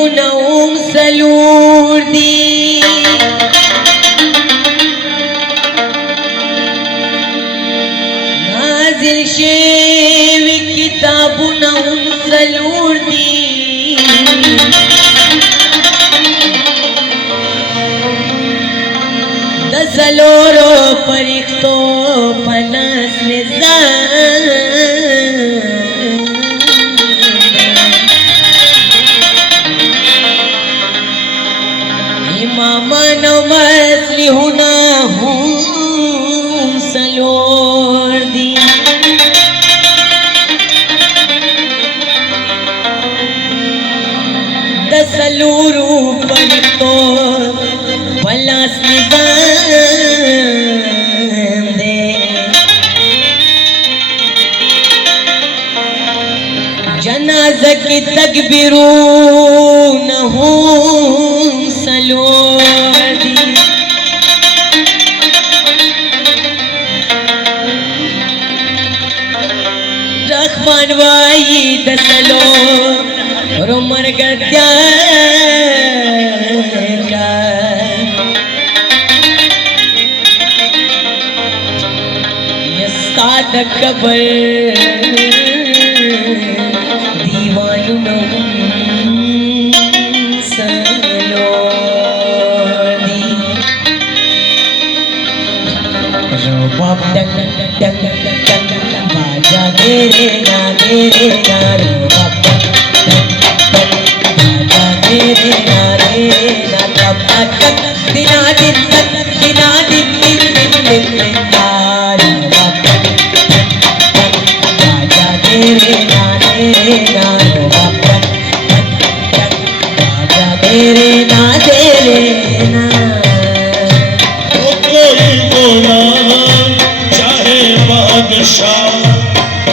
bunaung salurdi nazil shevi kitabunaung salurdi dasaloro parikto panas nizam Mamano masli huna hum salordi dasaluru parto palas nizam de janaza ki takbirun hum salordi Rahman vai dasalo romar gadya yastad kabar diwanu no Bop dang dang dang dang dang dang baja mere na ro bop dang dang dang baja mere na tab tak dina din din din din na ro bop dang dang baja mere na ro bop dang dang baja mere na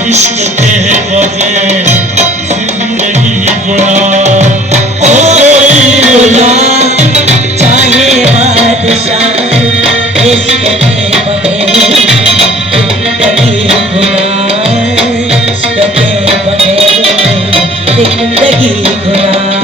इश्क के बगैर जिंदगी गुनाह ओ बोला चाहे बादशाह इश्क के बगैर जिंदगी गुनाह इश्क के बगैर जिंदगी गुनाह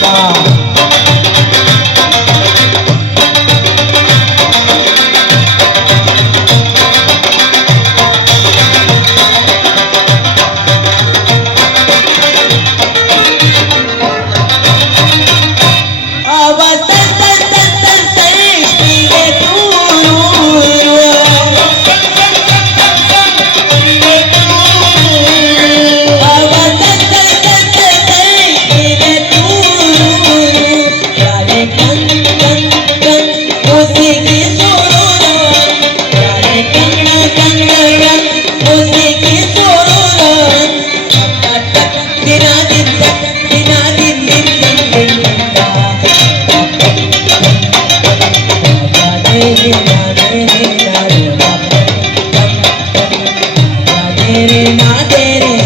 Bye. दे रे ना दे रे